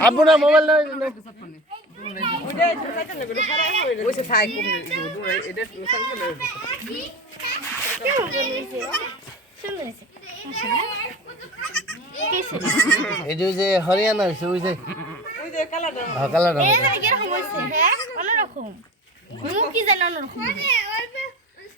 আব্বু না মোবাইল এই যে হরিয়ানা হয়েছে ওই যে। হ্যাঁ, কালারটা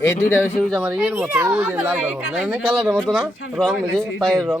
এই দুইটা আমার ইয়ের মতো ওই যে লাল রঙ না কালারের মতো না রং যে পায়ের রং।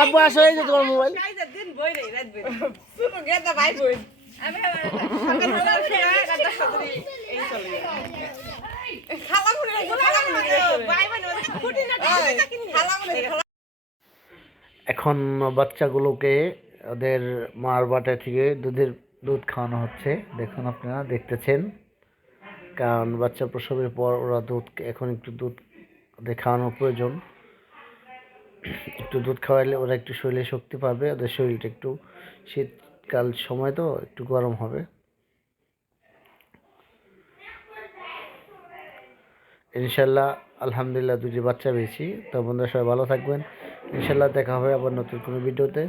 আব্বু আসো এই যে তোমার মোবাইল? এখন বাচ্চাগুলোকে ওদের মার বাটা থেকে দুধের দুধ খাওয়ানো হচ্ছে। দেখুন আপনারা দেখতেছেন। কারণ বাচ্চা প্রসবের পর ওরা দুধ এখন একটু দুধ ওদের প্রয়োজন। একটু দুধ খাওয়াইলে ওরা একটু শরীরে শক্তি পাবে, ওদের শরীরটা একটু শীতকাল সময় তো একটু গরম হবে। ইনশাল্লাহ, আলহামদুলিল্লাহ দুটি বাচ্চা পেয়েছি। তো বন্ধুরা, সবাই ভালো থাকবেন। ইনশাল্লাহ দেখা হবে আবার নতুন কোনো ভিডিওতে।